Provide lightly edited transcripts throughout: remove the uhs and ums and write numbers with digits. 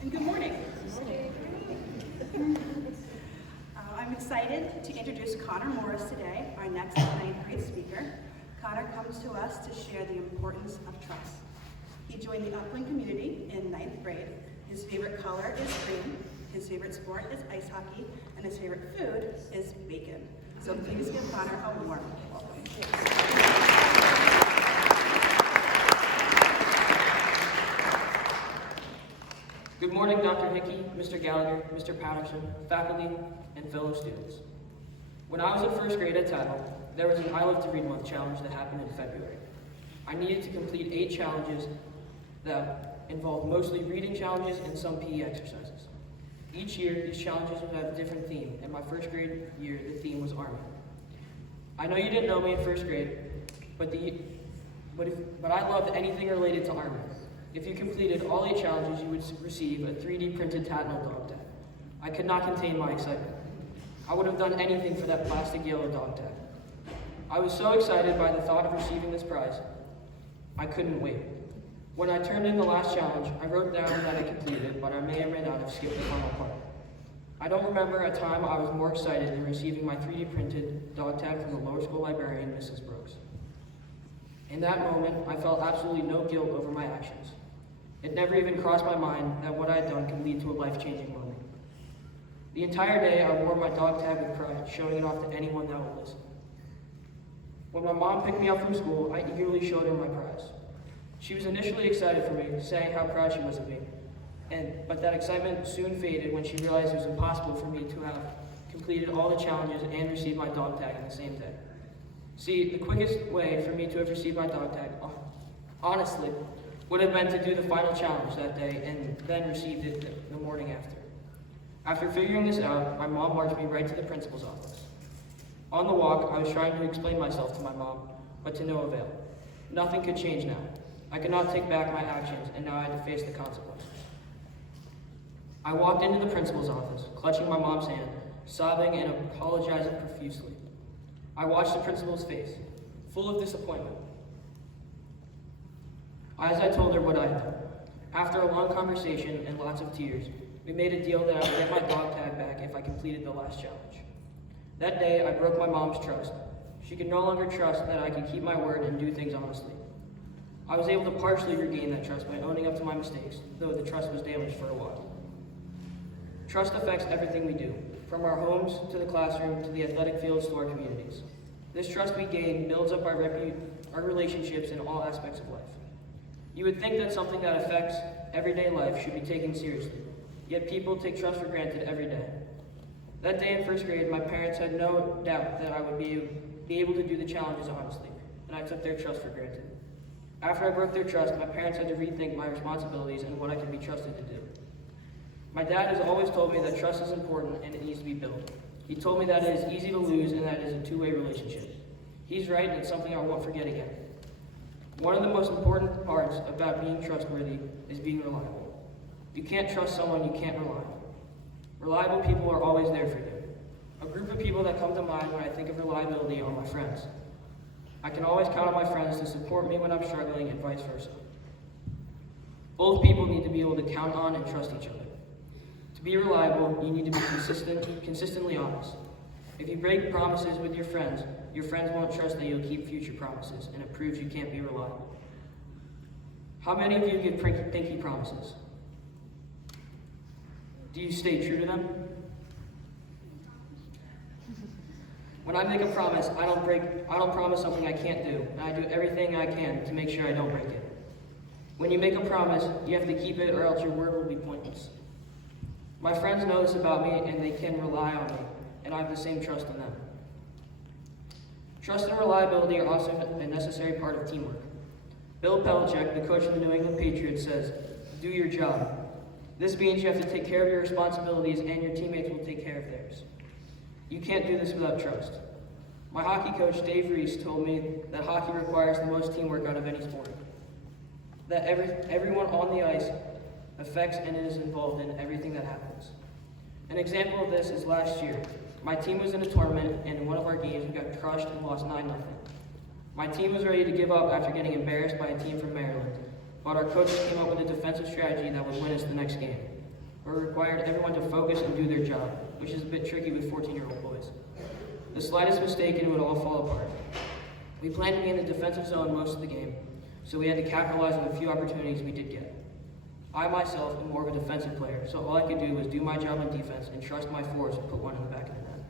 And good morning. I'm excited to introduce Connor Morris today, our next ninth grade speaker. Connor comes to us to share the importance of trust. He joined the Upland community in ninth grade. His favorite color is green, his favorite sport is ice hockey, and his favorite food is bacon. So please give Connor a warm welcome. Good morning, Dr. Hickey, Mr. Gallagher, Mr. Patterson, faculty, and fellow students. When I was in first grade at Tattle, there was an I Love to Read Month challenge that happened in February. I needed to complete 8 challenges that involved mostly reading challenges and some PE exercises. Each year, these challenges would have a different theme. In my first grade year, the theme was Army. I know you didn't know me in first grade, but I loved anything related to Army. If you completed all 8 challenges, you would receive a 3D printed Tatnall dog tag. I could not contain my excitement. I would have done anything for that plastic yellow dog tag. I was so excited by the thought of receiving this prize, I couldn't wait. When I turned in the last challenge, I wrote down that I completed it, but I may or may not have skipped the final part. I don't remember a time I was more excited than receiving my 3D printed dog tag from the lower school librarian, Mrs. Brooks. In that moment, I felt absolutely no guilt over my actions. It never even crossed my mind that what I had done could lead to a life-changing moment. The entire day, I wore my dog tag with pride, showing it off to anyone that would listen. When my mom picked me up from school, I eagerly showed her my prize. She was initially excited for me, saying how proud she was of me, but that excitement soon faded when she realized it was impossible for me to have completed all the challenges and received my dog tag in the same day. See, the quickest way for me to have received my dog tag, honestly, would have been to do the final challenge that day and then received it the morning after. After figuring this out, my mom marched me right to the principal's office. On the walk, I was trying to explain myself to my mom, but to no avail. Nothing could change now. I could not take back my actions, and now I had to face the consequences. I walked into the principal's office, clutching my mom's hand, sobbing and apologizing profusely. I watched the principal's face, full of disappointment, as I told her what I had done. After a long conversation and lots of tears, we made a deal that I would get my dog tag back if I completed the last challenge. That day, I broke my mom's trust. She could no longer trust that I could keep my word and do things honestly. I was able to partially regain that trust by owning up to my mistakes, though the trust was damaged for a while. Trust affects everything we do, from our homes to the classroom to the athletic fields to our communities. This trust we gain builds up our relationships in all aspects of life. You would think that something that affects everyday life should be taken seriously, yet people take trust for granted every day. That day in first grade, my parents had no doubt that I would be able to do the challenges honestly, and I took their trust for granted. After I broke their trust, my parents had to rethink my responsibilities and what I could be trusted to do. My dad has always told me that trust is important and it needs to be built. He told me that it is easy to lose and that it is a two-way relationship. He's right, and it's something I won't forget again. One of the most important parts about being trustworthy is being reliable. You can't trust someone you can't rely on. Reliable people are always there for you. A group of people that come to mind when I think of reliability are my friends. I can always count on my friends to support me when I'm struggling and vice versa. Both people need to be able to count on and trust each other. To be reliable, you need to be consistently honest. If you break promises with your friends won't trust that you'll keep future promises, and it proves you can't be reliable. How many of you give pinky promises? Do you stay true to them? When I make a promise, I don't promise something I can't do, and I do everything I can to make sure I don't break it. When you make a promise, you have to keep it or else your word will be pointless. My friends know this about me, and they can rely on me, and I have the same trust in them. Trust and reliability are also a necessary part of teamwork. Bill Belichick, the coach of the New England Patriots, says, "Do your job." This means you have to take care of your responsibilities and your teammates will take care of theirs. You can't do this without trust. My hockey coach, Dave Reese, told me that hockey requires the most teamwork out of any sport. That everyone on the ice affects and is involved in everything that happens. An example of this is last year. My team was in a tournament, and in one of our games, we got crushed and lost 9-0. My team was ready to give up after getting embarrassed by a team from Maryland. but our coaches came up with a defensive strategy that would win us the next game. It required everyone to focus and do their job, which is a bit tricky with 14-year-old boys. The slightest mistake and it would all fall apart. We planned to be in the defensive zone most of the game, so we had to capitalize on the few opportunities we did get. I myself am more of a defensive player, so all I could do was do my job on defense and trust my forwards to put one in the back of the net.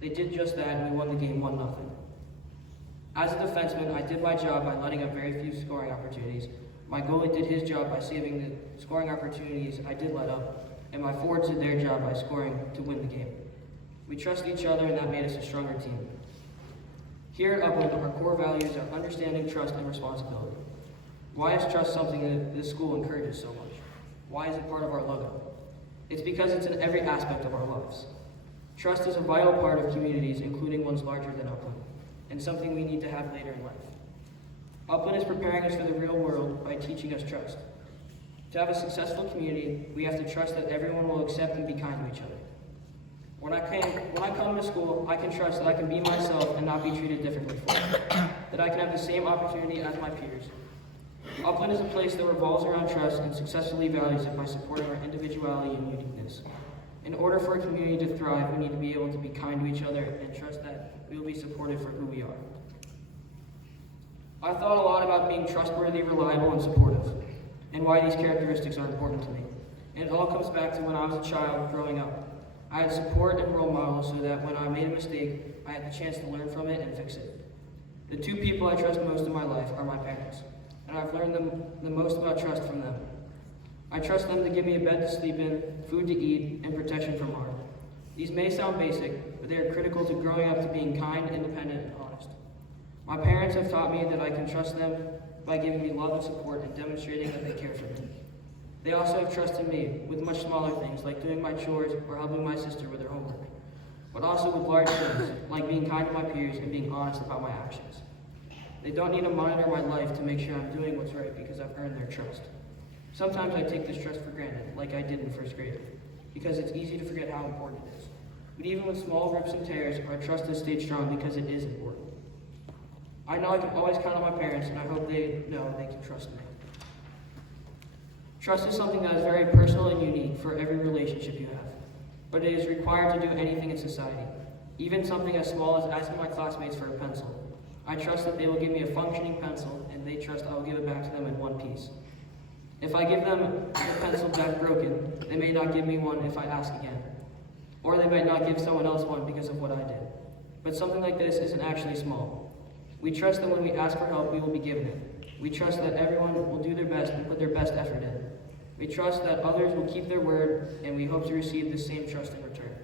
They did just that and we won the game 1-0. As a defenseman, I did my job by letting up very few scoring opportunities. My goalie did his job by saving the scoring opportunities I did let up, and my forwards did their job by scoring to win the game. We trusted each other and that made us a stronger team. Here at Upland, our core values are understanding, trust, and responsibility. Why is trust something that this school encourages so much? Why is it part of our logo? It's because it's in every aspect of our lives. Trust is a vital part of communities, including ones larger than Upland, and something we need to have later in life. Upland is preparing us for the real world by teaching us trust. To have a successful community, we have to trust that everyone will accept and be kind to each other. When I come to school, I can trust that I can be myself and not be treated differently for it, that I can have the same opportunity as my peers. Upland is a place that revolves around trust and successfully values it by supporting our individuality and uniqueness. In order for a community to thrive, we need to be able to be kind to each other and trust that we will be supported for who we are. I thought a lot about being trustworthy, reliable, and supportive, and why these characteristics are important to me. And it all comes back to when I was a child growing up. I had support and role models so that when I made a mistake, I had the chance to learn from it and fix it. The two people I trust most in my life are my parents, and I've learned the most about trust from them. I trust them to give me a bed to sleep in, food to eat, and protection from harm. These may sound basic, but they are critical to growing up to being kind, independent, and honest. My parents have taught me that I can trust them by giving me love and support and demonstrating that they care for me. They also have trusted me with much smaller things, like doing my chores or helping my sister with her homework, but also with large things, like being kind to my peers and being honest about my actions. They don't need to monitor my life to make sure I'm doing what's right because I've earned their trust. Sometimes I take this trust for granted, like I did in first grade, because it's easy to forget how important it is. But even with small rips and tears, our trust has stayed strong because it is important. I know I can always count on my parents, and I hope they know they can trust me. Trust is something that is very personal and unique for every relationship you have, but it is required to do anything in society, even something as small as asking my classmates for a pencil. I trust that they will give me a functioning pencil, and they trust I will give it back to them in one piece. If I give them a pencil back broken, they may not give me one if I ask again, or they might not give someone else one because of what I did. But something like this isn't actually small. We trust that when we ask for help, we will be given it. We trust that everyone will do their best and put their best effort in. We trust that others will keep their word, and we hope to receive the same trust in return.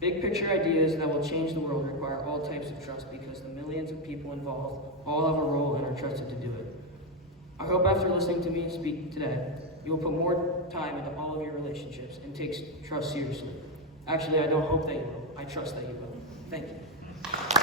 Big picture ideas that will change the world require all types of trust because the millions of people involved all have a role and are trusted to do it. I hope after listening to me speak today, you will put more time into all of your relationships and take trust seriously. Actually, I don't hope that you will. I trust that you will. Thank you.